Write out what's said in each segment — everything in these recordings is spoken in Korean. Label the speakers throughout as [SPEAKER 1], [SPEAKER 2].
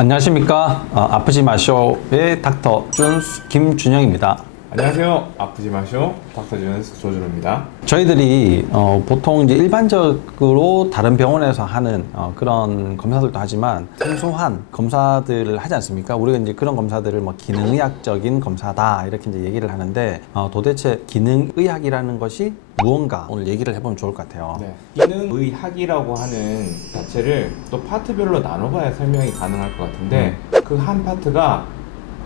[SPEAKER 1] 안녕하십니까 어, 아프지 마쇼의 닥터 준스 김준영입니다.
[SPEAKER 2] 안녕하세요. 아프지 마쇼 닥터준스 조준호입니다.
[SPEAKER 1] 저희들이 어, 보통 이제 일반적으로 다른 병원에서 하는 어, 그런 검사들도 하지만 생소한 검사들을 하지 않습니까? 우리가 이제 그런 검사들을 뭐 기능의학적인 검사다 이렇게 이제 얘기를 하는데 어, 도대체 기능의학이라는 것이 무언가 오늘 얘기를 해보면 좋을 것 같아요.
[SPEAKER 2] 네. 기능의학이라고 하는 자체를 또 파트별로 나눠봐야 설명이 가능할 것 같은데 그 한 파트가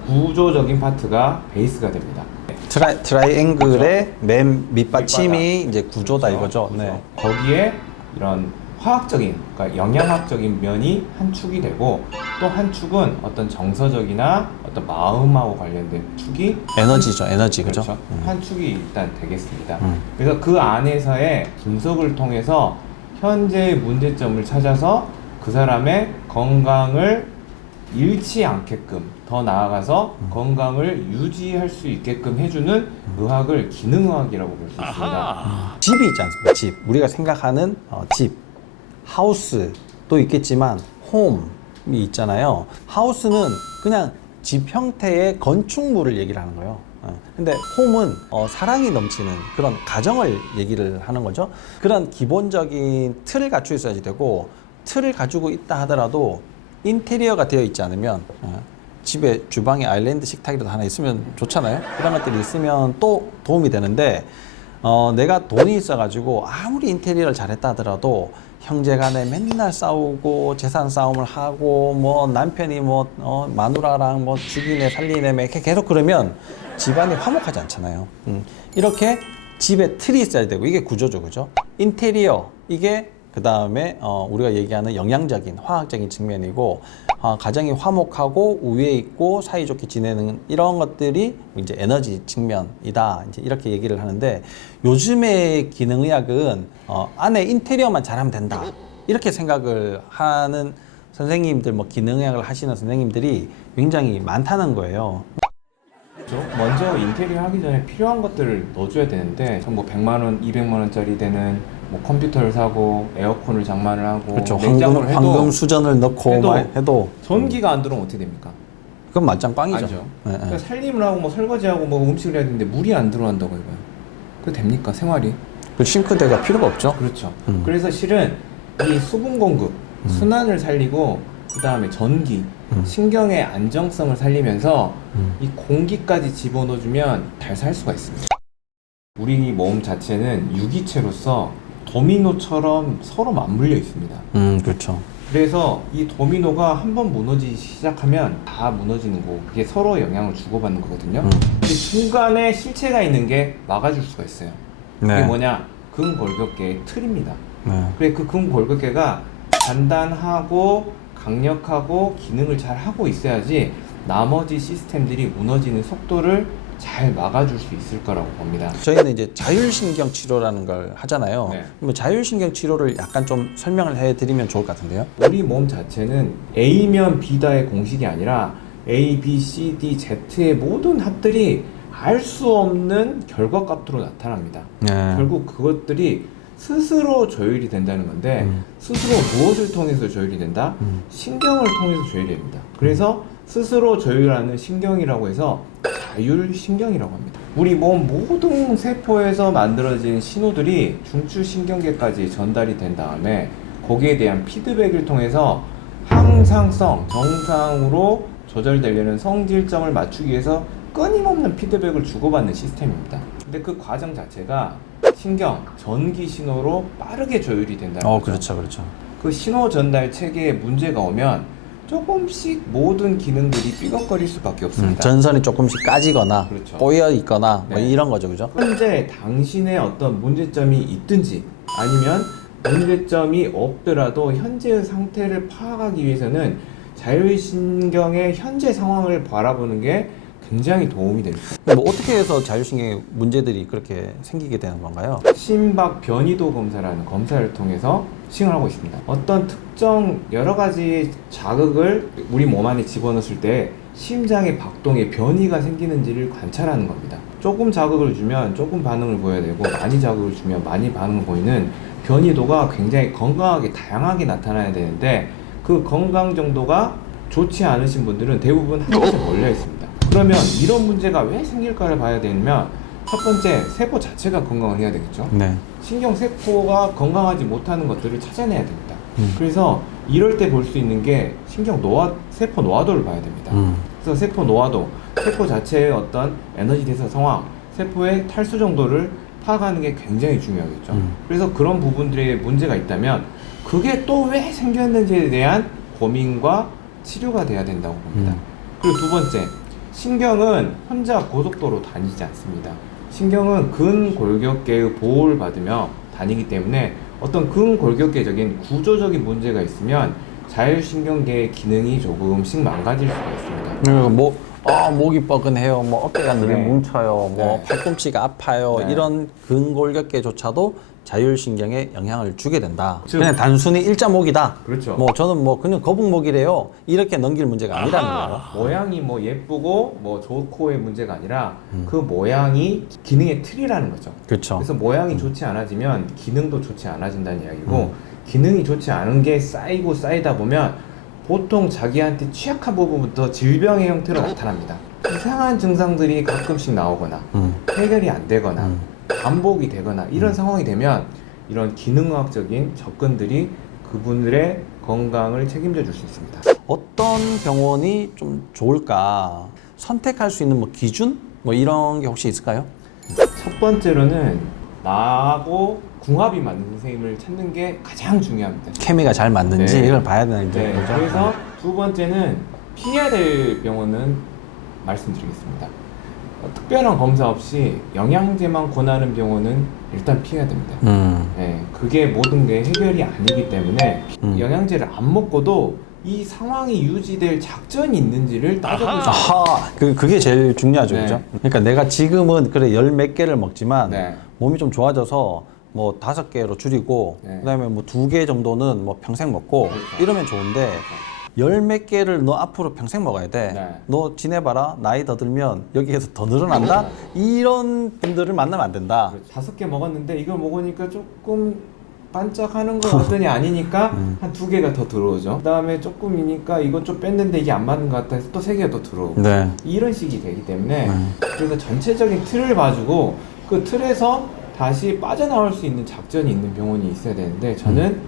[SPEAKER 2] 구조적인 파트가 베이스가 됩니다.
[SPEAKER 1] 트라이, 트라이앵글의 맨 밑받침이
[SPEAKER 2] 밑바닥.
[SPEAKER 1] 이제 구조다
[SPEAKER 2] 그렇죠?
[SPEAKER 1] 이거죠.
[SPEAKER 2] 그렇죠.
[SPEAKER 1] 네.
[SPEAKER 2] 거기에 이런 화학적인, 그러니까 영양학적인 면이 한 축이 되고 또 한 축은 어떤 정서적이나 어떤 마음하고 관련된 축이
[SPEAKER 1] 에너지죠, 에너지 그죠?
[SPEAKER 2] 그렇죠. 한 축이 일단 되겠습니다.
[SPEAKER 1] 음.
[SPEAKER 2] 그래서 그 안에서의 분석을 통해서 현재의 문제점을 찾아서 그 사람의 건강을 잃지 않게끔 더 나아가서
[SPEAKER 1] 음.
[SPEAKER 2] 건강을 유지할 수 있게끔 해주는 의학을 기능의학이라고 볼 수 있습니다.
[SPEAKER 1] 집이 있지 않습니까? 집. 우리가 생각하는 어, 집, 하우스도 있겠지만 홈이 있잖아요. 하우스는 그냥 집 형태의 건축물을 얘기를 하는 거예요. 어, 근데 홈은 어, 사랑이 넘치는 그런 가정을 얘기를 하는 거죠. 그런 기본적인 틀을 갖추고 있어야지 되고 틀을 가지고 있다 하더라도 인테리어가 되어 있지 않으면 어, 집에 주방에 아일랜드 식탁이라도 하나 있으면 좋잖아요. 그런 것들이 있으면 또 도움이 되는데 어, 내가 돈이 있어가지고 아무리 인테리어를 잘했다 하더라도 형제간에 맨날 싸우고 재산 싸움을 하고 뭐 남편이 뭐 어, 마누라랑 뭐 죽이네 살리네 뭐 이렇게 계속 그러면 집안이 화목하지 않잖아요. 음, 이렇게 집에 틀이 있어야 되고 이게 구조죠, 그죠? 인테리어 이게 그 다음에 어, 우리가 얘기하는 영양적인 화학적인 측면이고 어, 가정이 화목하고 우위에 있고 사이좋게 지내는 이런 것들이 이제 에너지 측면이다 이제 이렇게 얘기를 하는데 요즘의 기능의학은 어, 안에 인테리어만 잘하면 된다 이렇게 생각을 하는 선생님들 뭐 기능의학을 하시는 선생님들이 굉장히 많다는 거예요.
[SPEAKER 2] 먼저 인테리어 하기 전에 필요한 것들을 넣어줘야 되는데 뭐 100만 원, 200만 원짜리 되는 뭐 컴퓨터를 사고 에어컨을 장만을 하고
[SPEAKER 1] 그렇죠.
[SPEAKER 2] 냉장고를
[SPEAKER 1] 황금,
[SPEAKER 2] 해도
[SPEAKER 1] 황금 수전을 넣고
[SPEAKER 2] 해도
[SPEAKER 1] 막 해도
[SPEAKER 2] 전기가 안 들어오면 어떻게 됩니까?
[SPEAKER 1] 그건 맞짱 빵이죠.
[SPEAKER 2] 아니죠.
[SPEAKER 1] 네, 네.
[SPEAKER 2] 그러니까 살림을 하고 뭐 설거지하고 뭐 음식을 해야 되는데 물이 안 들어간다고 해봐요. 그 됩니까 생활이?
[SPEAKER 1] 그 싱크대가 필요가 없죠.
[SPEAKER 2] 그렇죠.
[SPEAKER 1] 음.
[SPEAKER 2] 그래서 실은 이 수분 공급, 순환을 살리고 그 다음에 전기,
[SPEAKER 1] 음.
[SPEAKER 2] 신경의 안정성을 살리면서
[SPEAKER 1] 음.
[SPEAKER 2] 이 공기까지 집어넣어주면 잘 살 수가 있습니다. 우리 몸 자체는 유기체로서 도미노처럼 서로 맞물려 있습니다.
[SPEAKER 1] 음, 그렇죠.
[SPEAKER 2] 그래서 이 도미노가 한 번 무너지기 시작하면 다 무너지는 거고 그게 서로 영향을 주고받는 거거든요.
[SPEAKER 1] 음.
[SPEAKER 2] 근데 중간에 실체가 있는 게 막아줄 수가 있어요. 그게
[SPEAKER 1] 네.
[SPEAKER 2] 뭐냐? 근골격계의 틀입니다.
[SPEAKER 1] 네.
[SPEAKER 2] 그래 그 근골격계가 단단하고 강력하고 기능을 잘 하고 있어야지 나머지 시스템들이 무너지는 속도를 잘 막아줄 수 있을 거라고 봅니다.
[SPEAKER 1] 저희는 이제 자율신경 치료라는 걸 하잖아요.
[SPEAKER 2] 네.
[SPEAKER 1] 그럼 자율신경 치료를 약간 좀 설명을 해드리면 좋을 것 같은데요.
[SPEAKER 2] 우리 몸 자체는 A면 B다의 공식이 아니라 A, B, C, D, Z의 모든 합들이 알 수 없는 결과값으로 나타납니다.
[SPEAKER 1] 네.
[SPEAKER 2] 결국 그것들이 스스로 조율이 된다는 건데
[SPEAKER 1] 음.
[SPEAKER 2] 스스로 무엇을 통해서 조율이 된다?
[SPEAKER 1] 음.
[SPEAKER 2] 신경을 통해서 조율이 됩니다. 그래서 스스로 조율하는 신경이라고 해서 자율신경이라고 합니다. 우리 몸 모든 세포에서 만들어진 신호들이 중추신경계까지 전달이 된 다음에 거기에 대한 피드백을 통해서 항상성, 정상으로 조절되려는 성질점을 맞추기 위해서 끊임없는 피드백을 주고받는 시스템입니다. 근데 그 과정 자체가 신경, 전기 신호로 빠르게 조율이 된다는
[SPEAKER 1] 어,
[SPEAKER 2] 거죠.
[SPEAKER 1] 그렇죠, 그렇죠.
[SPEAKER 2] 그 신호 전달 체계에 문제가 오면 조금씩 모든 기능들이 삐걱거릴 수밖에
[SPEAKER 1] 음,
[SPEAKER 2] 없습니다.
[SPEAKER 1] 전선이 조금씩 까지거나
[SPEAKER 2] 그렇죠.
[SPEAKER 1] 꼬여 있거나 뭐
[SPEAKER 2] 네.
[SPEAKER 1] 이런 거죠, 그죠?
[SPEAKER 2] 현재 당신의 어떤 문제점이 있든지 아니면 문제점이 없더라도 현재의 상태를 파악하기 위해서는 자율신경의 현재 상황을 바라보는 게 굉장히 도움이 됩니다.
[SPEAKER 1] 근데 뭐 어떻게 해서 자율신경의 문제들이 그렇게 생기게 되는 건가요?
[SPEAKER 2] 심박 변이도 검사라는 검사를 통해서 시행을 하고 있습니다. 어떤 특정 여러 가지 자극을 우리 몸 안에 집어넣었을 때 심장의 박동에 변이가 생기는지를 관찰하는 겁니다. 조금 자극을 주면 조금 반응을 보여야 되고 많이 자극을 주면 많이 반응을 보이는 변이도가 굉장히 건강하게 다양하게 나타나야 되는데 그 건강 정도가 좋지 않으신 분들은 대부분 한 곳에 몰려 있습니다. 그러면 이런 문제가 왜 생길까를 봐야 되면 첫 번째 세포 자체가 건강을 해야 되겠죠.
[SPEAKER 1] 네.
[SPEAKER 2] 신경 세포가 건강하지 못하는 것들을 찾아내야 됩니다.
[SPEAKER 1] 음.
[SPEAKER 2] 그래서 이럴 때 볼 수 있는 게 신경 노화 세포 노화도를 봐야 됩니다.
[SPEAKER 1] 음.
[SPEAKER 2] 그래서 세포 노화도, 세포 자체의 어떤 에너지 대사 상황, 세포의 탈수 정도를 파악하는 게 굉장히 중요하겠죠.
[SPEAKER 1] 음.
[SPEAKER 2] 그래서 그런 부분들에 문제가 있다면 그게 또 왜 생겼는지에 대한 고민과 치료가 돼야 된다고 봅니다.
[SPEAKER 1] 음.
[SPEAKER 2] 그리고 두 번째, 신경은 혼자 고속도로 다니지 않습니다. 신경은 근골격계의 보호를 받으며 다니기 때문에 어떤 근골격계적인 구조적인 문제가 있으면 자율신경계의 기능이 조금씩 망가질 수가 있습니다.
[SPEAKER 1] 그리고 뭐, 아, 목이 뻐근해요. 뭐 어깨가 늘
[SPEAKER 2] 네.
[SPEAKER 1] 뭉쳐요. 뭐
[SPEAKER 2] 네.
[SPEAKER 1] 팔꿈치가 아파요.
[SPEAKER 2] 네.
[SPEAKER 1] 이런 근골격계조차도 자율신경에 영향을 주게 된다.
[SPEAKER 2] 즉-
[SPEAKER 1] 그냥 단순히 일자목이다.
[SPEAKER 2] 그렇죠.
[SPEAKER 1] 뭐 저는 뭐 그냥 거북목이래요. 이렇게 넘길 문제가 아니라는 거예요.
[SPEAKER 2] 모양이 뭐 예쁘고 뭐 좋고의 문제가 아니라
[SPEAKER 1] 음.
[SPEAKER 2] 그 모양이 기능의 틀이라는 거죠.
[SPEAKER 1] 그렇죠.
[SPEAKER 2] 그래서 모양이 좋지 않아지면 기능도 좋지 않아진다는 이야기고
[SPEAKER 1] 음.
[SPEAKER 2] 기능이 좋지 않은 게 쌓이고 쌓이다 보면 보통 자기한테 취약한 부분부터 질병의 형태로 나타납니다. 이상한 증상들이 가끔씩 나오거나
[SPEAKER 1] 음.
[SPEAKER 2] 해결이 안 되거나
[SPEAKER 1] 음.
[SPEAKER 2] 반복이 되거나 이런 상황이 되면 이런 기능의학적인 접근들이 그분들의 건강을 책임져 줄 수 있습니다.
[SPEAKER 1] 어떤 병원이 좀 좋을까? 선택할 수 있는 뭐 기준? 뭐 이런 게 혹시 있을까요?
[SPEAKER 2] 첫 번째로는 나하고 궁합이 맞는 선생님을 찾는 게 가장 중요합니다.
[SPEAKER 1] 케미가 잘 맞는지
[SPEAKER 2] 네.
[SPEAKER 1] 이걸 봐야 되는
[SPEAKER 2] 네,
[SPEAKER 1] 거죠.
[SPEAKER 2] 그래서 두 번째는 피해야 될 병원은 말씀드리겠습니다. 어, 특별한 검사 없이 영양제만 권하는 병원은 일단 피해야 됩니다.
[SPEAKER 1] 음.
[SPEAKER 2] 네, 그게 모든 게 해결이 아니기 때문에
[SPEAKER 1] 음.
[SPEAKER 2] 영양제를 안 먹고도 이 상황이 유지될 작전이 있는지를 있어요.
[SPEAKER 1] 아하, 그 그게 제일 중요하죠,
[SPEAKER 2] 네.
[SPEAKER 1] 그죠? 그러니까 내가 지금은 그래 열 몇 개를 먹지만
[SPEAKER 2] 네.
[SPEAKER 1] 몸이 좀 좋아져서 뭐 다섯 개로 줄이고
[SPEAKER 2] 네.
[SPEAKER 1] 그다음에 뭐 두 개 정도는 뭐 평생 먹고
[SPEAKER 2] 그렇죠.
[SPEAKER 1] 이러면 좋은데 열 몇 개를 너 앞으로 평생 먹어야 돼.
[SPEAKER 2] 네.
[SPEAKER 1] 너 지내봐라 나이 더 들면 여기에서 더 늘어난다. 이런 분들을 만나면 안 된다.
[SPEAKER 2] 그렇죠. 다섯 개 먹었는데 이걸 먹으니까 조금 반짝하는 것 같더니 아니니까
[SPEAKER 1] 음.
[SPEAKER 2] 한두 개가 더 들어오죠. 그다음에 조금이니까 이건 좀 뺐는데 이게 안 맞는 것 같아 해서 또 세 개가 더 들어오고
[SPEAKER 1] 네.
[SPEAKER 2] 이런 식이 되기 때문에
[SPEAKER 1] 네.
[SPEAKER 2] 그래서 전체적인 틀을 봐주고 그 틀에서 다시 빠져나올 수 있는 작전이 있는 병원이 있어야 되는데 저는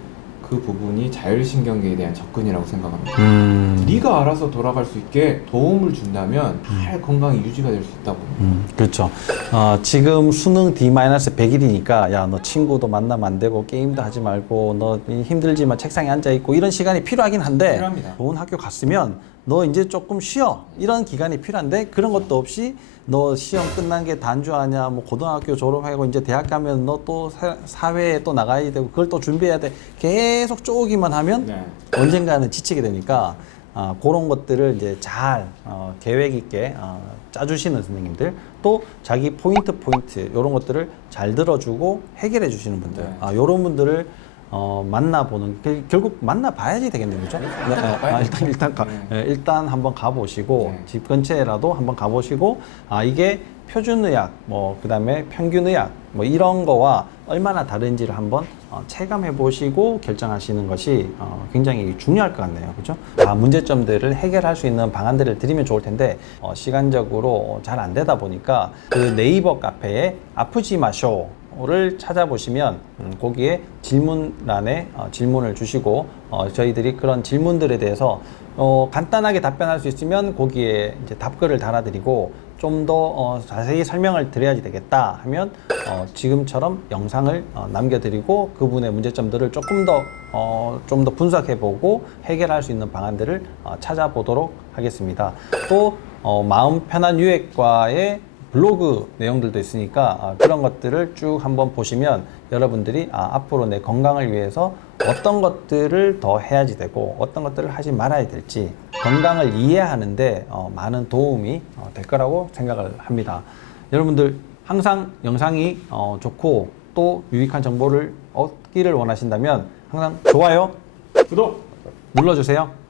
[SPEAKER 2] 그 부분이 자율신경계에 대한 접근이라고 생각합니다.
[SPEAKER 1] 음.
[SPEAKER 2] 네가 알아서 돌아갈 수 있게 도움을 준다면 잘 건강이 유지가 될 수 있다고.
[SPEAKER 1] 음, 그렇죠. 어, 지금 수능 D-100일이니까 야, 너 친구도 만나면 안 되고 게임도 하지 말고 너 힘들지만 책상에 앉아 있고 이런 시간이 필요하긴 한데
[SPEAKER 2] 필요합니다.
[SPEAKER 1] 좋은 학교 갔으면 너 이제 조금 쉬어. 이런 기간이 필요한데 그런 것도 없이 너 시험 끝난 게 단주하냐 뭐 고등학교 졸업하고 이제 대학 가면 너 또 사회에 또 나가야 되고 그걸 또 준비해야 돼. 계속 쪼기만 하면
[SPEAKER 2] 네.
[SPEAKER 1] 언젠가는 지치게 되니까 아, 그런 것들을 이제 잘 어, 계획 있게 어, 짜주시는 선생님들 또 자기 포인트 포인트 이런 것들을 잘 들어주고 해결해 주시는 분들
[SPEAKER 2] 네.
[SPEAKER 1] 아, 이런 분들을 어, 만나보는 그- 결국 만나봐야지 되겠네요, 그죠?
[SPEAKER 2] 일단
[SPEAKER 1] 네, 아, 일단 일단 가,
[SPEAKER 2] 네.
[SPEAKER 1] 예, 일단 한번 가보시고
[SPEAKER 2] 네.
[SPEAKER 1] 집 근처에라도 한번 가보시고 아 이게 표준 의학 뭐 그다음에 평균 의학 뭐 이런 거와 얼마나 다른지를 한번 어, 체감해 보시고 결정하시는 것이 어, 굉장히 중요할 것 같네요, 그죠? 아 문제점들을 해결할 수 있는 방안들을 드리면 좋을 텐데 어, 시간적으로 잘 안 되다 보니까 그 네이버 카페에 아프지 마쇼 를 찾아보시면 음, 거기에 질문란에 어, 질문을 주시고 어, 저희들이 그런 질문들에 대해서 어, 간단하게 답변할 수 있으면 거기에 이제 답글을 달아드리고 좀더 어, 자세히 설명을 드려야지 되겠다 하면 어, 지금처럼 영상을 어, 남겨드리고 그분의 문제점들을 조금 더 어, 좀더 분석해보고 해결할 수 있는 방안들을 어, 찾아보도록 하겠습니다. 또 어, 마음 편한 유액과의 블로그 내용들도 있으니까 아, 그런 것들을 쭉 한번 보시면 여러분들이 아, 앞으로 내 건강을 위해서 어떤 것들을 더 해야지 되고 어떤 것들을 하지 말아야 될지 건강을 이해하는데 어, 많은 도움이 어, 될 거라고 생각을 합니다. 여러분들 항상 영상이 어, 좋고 또 유익한 정보를 얻기를 원하신다면 항상 좋아요
[SPEAKER 2] 구독!
[SPEAKER 1] 눌러주세요.